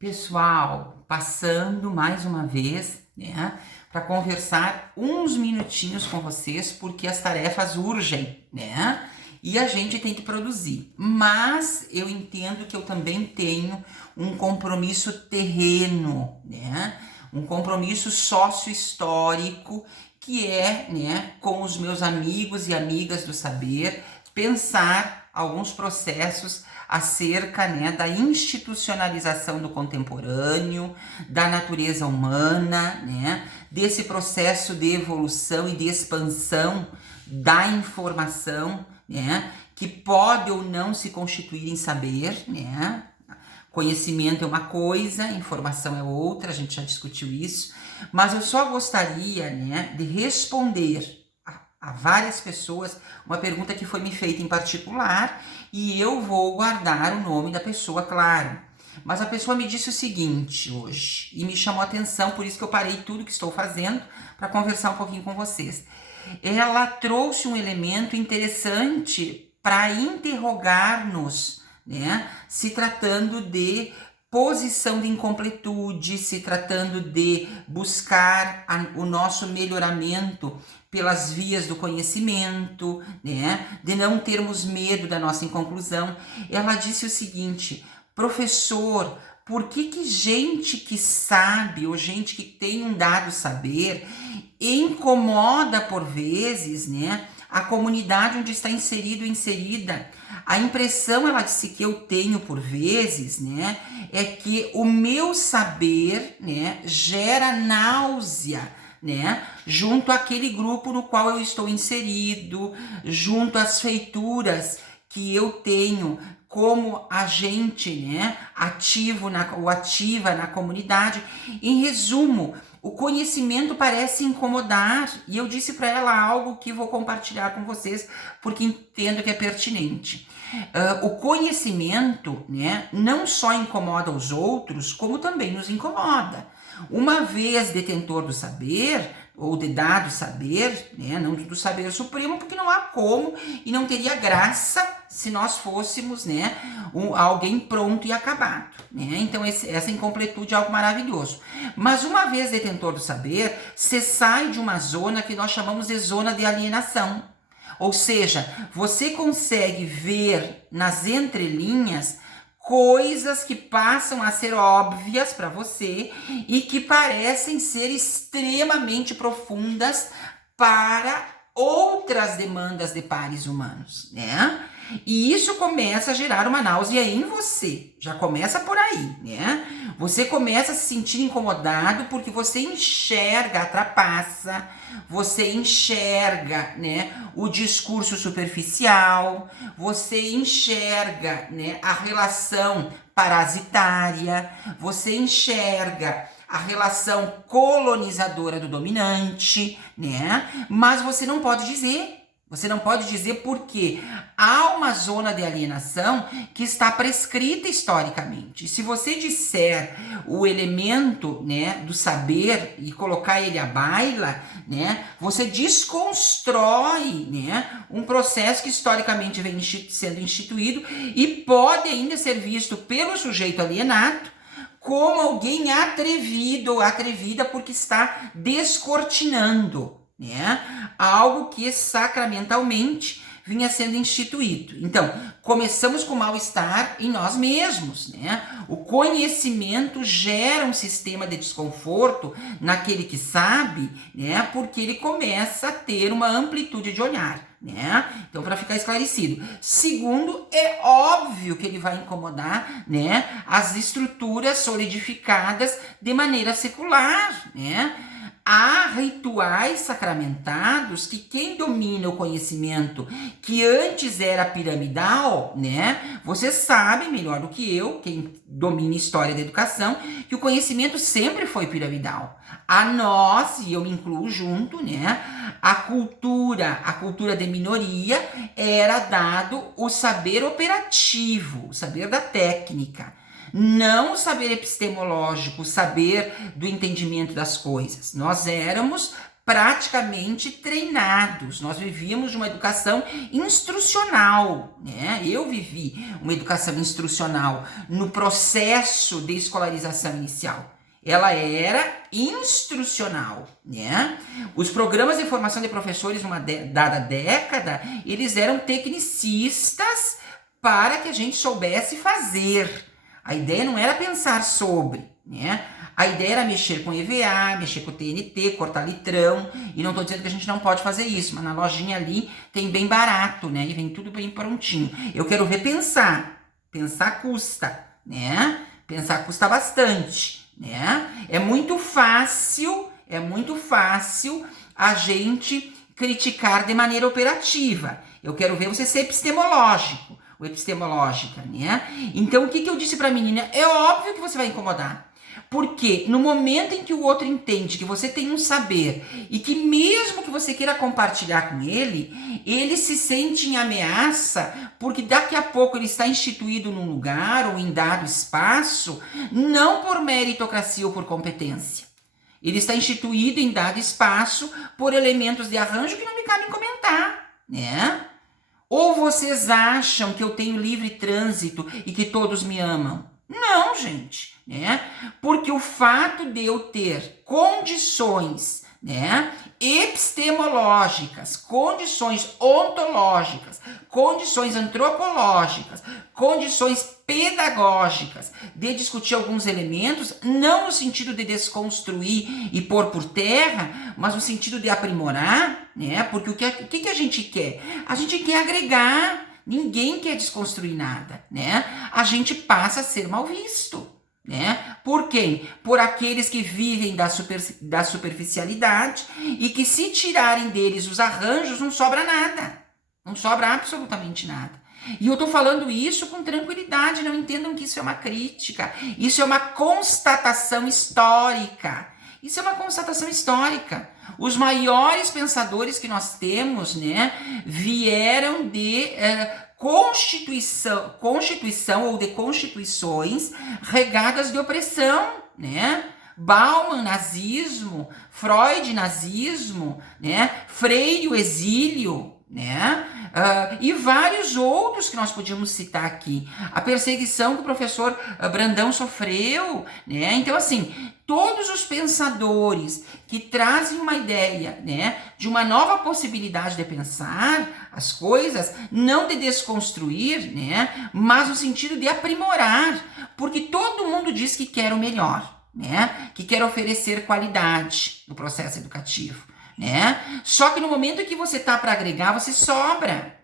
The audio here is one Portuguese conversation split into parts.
Pessoal, passando mais uma vez, né, para conversar uns minutinhos com vocês, porque as tarefas urgem, né? E a gente tem que produzir. Mas eu entendo que eu também tenho um compromisso terreno, né? Um compromisso sócio-histórico que é, né, com os meus amigos e amigas do saber, pensar alguns processos acerca, né, da institucionalização do contemporâneo, da natureza humana, né, desse processo de evolução e de expansão da informação, né, que pode ou não se constituir em saber, né. Conhecimento é uma coisa, informação é outra, a gente já discutiu isso, mas eu só gostaria, né, de responder a várias pessoas uma pergunta que foi me feita em particular e eu vou guardar o nome da pessoa, claro. Mas a pessoa me disse o seguinte hoje e me chamou a atenção, por isso que eu parei tudo que estou fazendo para conversar um pouquinho com vocês. Ela trouxe um elemento interessante para interrogar-nos, né? Se tratando de posição de incompletude, se tratando de buscar o nosso melhoramento pelas vias do conhecimento, né? De não termos medo da nossa inconclusão. Ela disse o seguinte: professor, por que gente que sabe ou gente que tem um dado saber incomoda por vezes, né, a comunidade onde está inserido ou inserida? A impressão, ela disse, que eu tenho por vezes, né, é que o meu saber, né, gera náusea, né, junto àquele grupo no qual eu estou inserido, junto às feituras que eu tenho como agente, né, ativo ou ativa na comunidade. Em resumo, o conhecimento parece incomodar, e eu disse para ela algo que vou compartilhar com vocês, porque entendo que é pertinente. O conhecimento, né, não só incomoda os outros, como também nos incomoda. Uma vez detentor do saber, ou de dado saber, né, não do saber supremo, porque não há como e não teria graça se nós fôssemos, né, alguém pronto e acabado, né? Então essa incompletude é algo maravilhoso. Mas uma vez detentor do saber, você sai de uma zona que nós chamamos de zona de alienação. Ou seja, você consegue ver nas entrelinhas coisas que passam a ser óbvias para você e que parecem ser extremamente profundas para outras demandas de pares humanos, né? E isso começa a gerar uma náusea em você, já começa por aí, né? Você começa a se sentir incomodado porque você enxerga a trapaça, você enxerga, né, o discurso superficial, você enxerga, né, a relação parasitária, você enxerga a relação colonizadora do dominante, né? Mas você não pode dizer. Você não pode dizer porque há uma zona de alienação que está prescrita historicamente. E se você disser o elemento, né, do saber e colocar ele à baila, né, você desconstrói, né, um processo que historicamente vem sendo instituído e pode ainda ser visto pelo sujeito alienado como alguém atrevido ou atrevida porque está descortinando, né, algo que sacramentalmente vinha sendo instituído. Então, começamos com mal-estar em nós mesmos, né? O conhecimento gera um sistema de desconforto naquele que sabe, né? Porque ele começa a ter uma amplitude de olhar, né? Então, para ficar esclarecido. Segundo, é óbvio que ele vai incomodar, né, as estruturas solidificadas de maneira secular, né? Há rituais sacramentados que quem domina o conhecimento que antes era piramidal, né? Você sabe melhor do que eu, quem domina história da educação, que o conhecimento sempre foi piramidal. A nós, e eu me incluo junto, né? A cultura de minoria era dado o saber operativo, o saber da técnica. Não o saber epistemológico, o saber do entendimento das coisas. Nós éramos praticamente treinados. Nós vivíamos de uma educação instrucional, né? Eu vivi uma educação instrucional no processo de escolarização inicial. Ela era instrucional, né? Os programas de formação de professores numa dada década, eles eram tecnicistas para que a gente soubesse fazer. A ideia não era pensar sobre, né? A ideia era mexer com EVA, mexer com TNT, cortar litrão, e não estou dizendo que a gente não pode fazer isso, mas na lojinha ali tem bem barato, né? E vem tudo bem prontinho. Eu quero ver pensar. Pensar custa, né? Pensar custa bastante, né? É muito fácil a gente criticar de maneira operativa. Eu quero ver você ser epistemológico, ou epistemológica, né? Então, o que eu disse pra menina? É óbvio que você vai incomodar. Porque no momento em que o outro entende que você tem um saber e que mesmo que você queira compartilhar com ele, ele se sente em ameaça porque daqui a pouco ele está instituído num lugar ou em dado espaço, não por meritocracia ou por competência. Ele está instituído em dado espaço por elementos de arranjo que não me cabem comentar, né? Ou vocês acham que eu tenho livre trânsito e que todos me amam? Não, gente, né? Porque o fato de eu ter condições, né, epistemológicas, condições ontológicas, condições antropológicas, condições pedagógicas de discutir alguns elementos, não no sentido de desconstruir e pôr por terra, mas no sentido de aprimorar, né? Porque o que a gente quer? A gente quer agregar. Ninguém quer desconstruir nada, né? A gente passa a ser mal visto, né? Por quem? Por aqueles que vivem da superficialidade e que se tirarem deles os arranjos não sobra nada. Não sobra absolutamente nada. E eu tô falando isso com tranquilidade, não entendam que isso é uma crítica. Isso é uma constatação histórica. Isso é uma constatação histórica. Os maiores pensadores que nós temos, né, vieram de constituição ou de constituições regadas de opressão, né? Bauman, nazismo, Freud, nazismo, né? Freire, o exílio, né? E vários outros que nós podíamos citar aqui. A perseguição que o professor Brandão sofreu, né? Então, assim, todos os pensadores que trazem uma ideia, né, de uma nova possibilidade de pensar as coisas, não de desconstruir, né, mas no sentido de aprimorar, porque todo mundo diz que quer o melhor, né, que quer oferecer qualidade no processo educativo, né? Só que no momento que você tá para agregar, você sobra.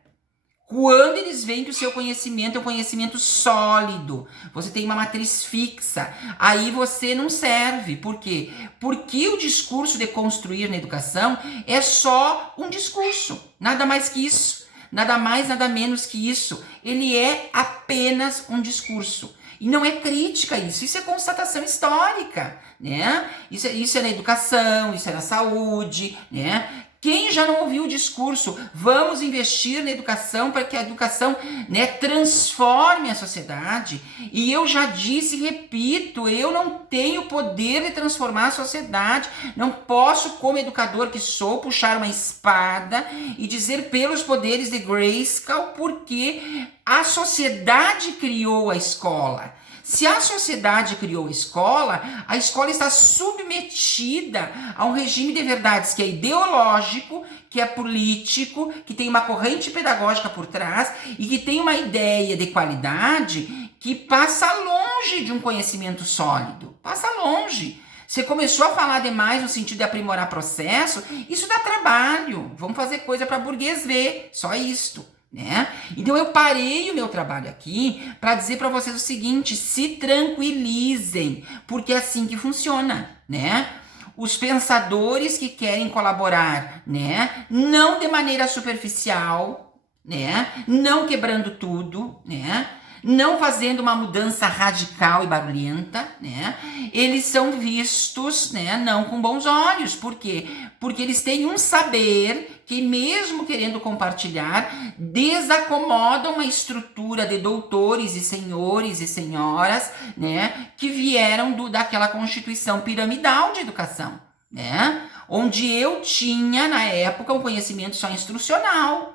Quando eles veem que o seu conhecimento é um conhecimento sólido, você tem uma matriz fixa, aí você não serve. Por quê? Porque o discurso de construir na educação é só um discurso, nada mais que isso, nada mais, nada menos que isso. Ele é apenas um discurso. E não é crítica isso é constatação histórica, né? Isso é na educação, isso é na saúde, né? Quem já não ouviu o discurso, vamos investir na educação para que a educação, né, transforme a sociedade? E eu já disse e repito, eu não tenho poder de transformar a sociedade. Não posso, como educador que sou, puxar uma espada e dizer pelos poderes de Grayskull, porque a sociedade criou a escola. Se a sociedade criou a escola está submetida a um regime de verdades que é ideológico, que é político, que tem uma corrente pedagógica por trás e que tem uma ideia de qualidade que passa longe de um conhecimento sólido. Passa longe. Você começou a falar demais no sentido de aprimorar processo, isso dá trabalho. Vamos fazer coisa para burguês ver, só isto. Né? Então eu parei o meu trabalho aqui para dizer para vocês o seguinte: se tranquilizem, porque é assim que funciona, né? Os pensadores que querem colaborar, né, não de maneira superficial, né, não quebrando tudo, né, não fazendo uma mudança radical e barulhenta, né, eles são vistos, né, não com bons olhos. Por quê? Porque eles têm um saber que, mesmo querendo compartilhar, desacomoda uma estrutura de doutores e senhores e senhoras, né, que vieram daquela constituição piramidal de educação. né? Onde eu tinha, na época, um conhecimento só instrucional.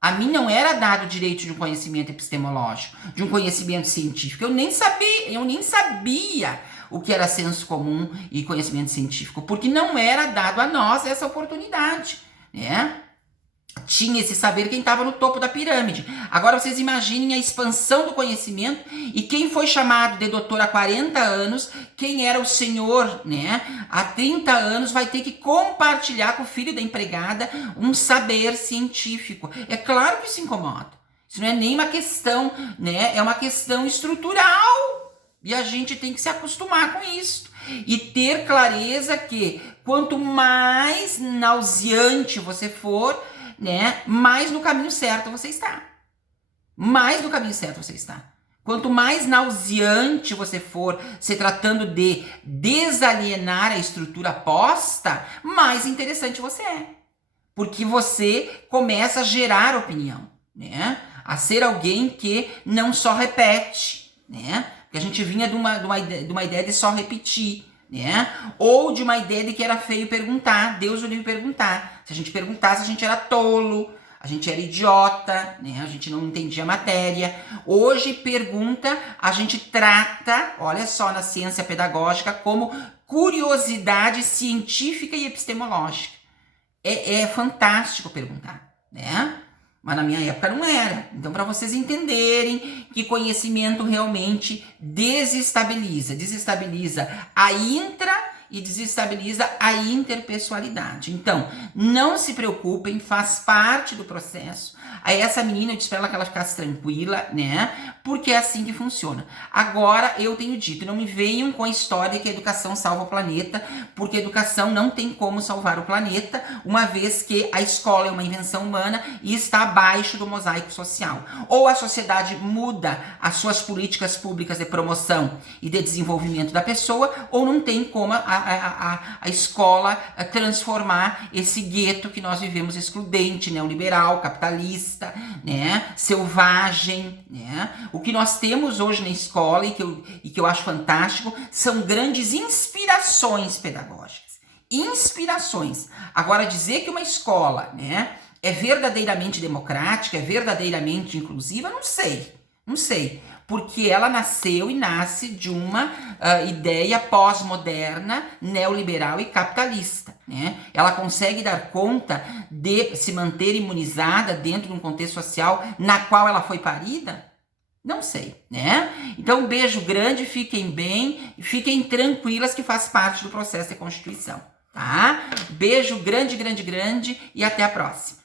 A mim não era dado o direito de um conhecimento epistemológico, de um conhecimento científico. Eu nem sabia o que era senso comum e conhecimento científico, porque não era dado a nós essa oportunidade, né? Tinha esse saber quem estava no topo da pirâmide. Agora vocês imaginem a expansão do conhecimento e quem foi chamado de doutor há 40 anos, quem era o senhor, né? Há 30 anos vai ter que compartilhar com o filho da empregada um saber científico. É claro que isso incomoda. Isso não é nem uma questão, né? É uma questão estrutural. E a gente tem que se acostumar com isso. E ter clareza que quanto mais nauseante você for, né, mais no caminho certo você está. Mais no caminho certo você está. Quanto mais nauseante você for se tratando de desalienar a estrutura posta, mais interessante você é. Porque você começa a gerar opinião, né? A ser alguém que não só repete, né? Porque a gente vinha de uma ideia de só repetir, né? Ou de uma ideia de que era feio perguntar. Deus o livre perguntar. Se a gente perguntasse, a gente era tolo, a gente era idiota, né? A gente não entendia a matéria. Hoje, pergunta, a gente trata, olha só, na ciência pedagógica, como curiosidade científica e epistemológica. É fantástico perguntar, né? Mas na minha época não era. Então, para vocês entenderem que conhecimento realmente desestabiliza a e desestabiliza a interpessoalidade. Então, não se preocupem, faz parte do processo. Aí essa menina, eu disse pra ela que ela ficasse tranquila, né? Porque é assim que funciona. Agora, eu tenho dito, não me venham com a história que a educação salva o planeta, porque a educação não tem como salvar o planeta, uma vez que a escola é uma invenção humana e está abaixo do mosaico social. Ou a sociedade muda as suas políticas públicas de promoção e de desenvolvimento da pessoa, ou não tem como a escola transformar esse gueto que nós vivemos excludente, neoliberal, capitalista, né, selvagem, né? O que nós temos hoje na escola e que eu acho fantástico são grandes inspirações pedagógicas. Inspirações. Agora, dizer que uma escola, né, é verdadeiramente democrática, é verdadeiramente inclusiva, não sei. Porque ela nasceu e nasce de uma ideia pós-moderna, neoliberal e capitalista, né? Ela consegue dar conta de se manter imunizada dentro de um contexto social na qual ela foi parida? Não sei, né? Então, um beijo grande, fiquem bem, fiquem tranquilas que faz parte do processo de constituição, tá? Beijo grande e até a próxima.